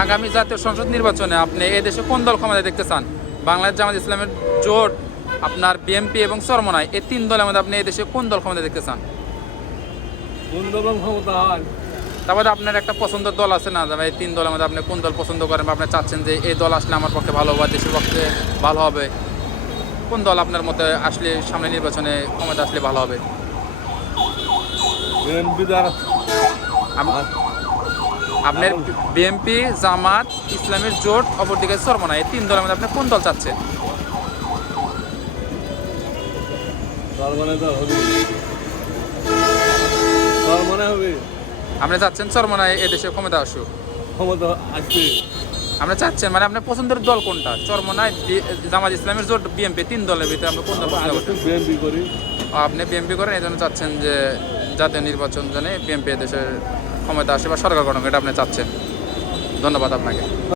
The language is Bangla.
আগামী জাতীয় সংসদ নির্বাচনে আপনি এই দেশে কোন দল ক্ষমতায় দেখতে চান? বাংলাদেশ জামাত ইসলামের জোট, আপনার বিএনপি এবং চরমনাই, এই তিন দলের মধ্যে আপনি এই দেশে কোন দল ক্ষমতায় দেখতে চান? কোন দল ক্ষমতা হয়? তারপরে আপনার একটা পছন্দের দল আছে না, যে এই তিন দলের মধ্যে আপনি কোন দল পছন্দ করেন বা আপনি চাচ্ছেন যে এই দল আসলে আমার পক্ষে ভালো হবে, দেশের পক্ষে ভালো হবে? কোন দল আপনার মতে আসলে সামনে নির্বাচনে ক্ষমতা আসলে ভালো হবে? বিএনপি দ্বারা আপনার বিএনপি, জামাত ইসলামের জোট, অপরদিকে চরমনাই, এই তিন দলের মধ্যে আপনি কোন দল চাচ্ছেন? তার মানে তো হবে, তার মানে হবে আপনি চাচ্ছেন চরমনাই এদেশে ক্ষমতা আসুক? ক্ষমতা আসবে। আপনি চাচ্ছেন মানে আপনার পছন্দের দল কোনটা? চরমনাই, জামাত ইসলামের জোট, বিএনপি, তিন দলের ভিতরে আপনি কোন দল পছন্দ আমি করছেন? বিএনপি করি। আপনি বিএনপি করেন, এই জন্য চাচ্ছেন যে জাতীয় নির্বাচন জন্য বিএনপি দেশের ক্ষমতা আসে বা সরকার গঠন, এটা আপনি চাচ্ছেন। ধন্যবাদ আপনাকে।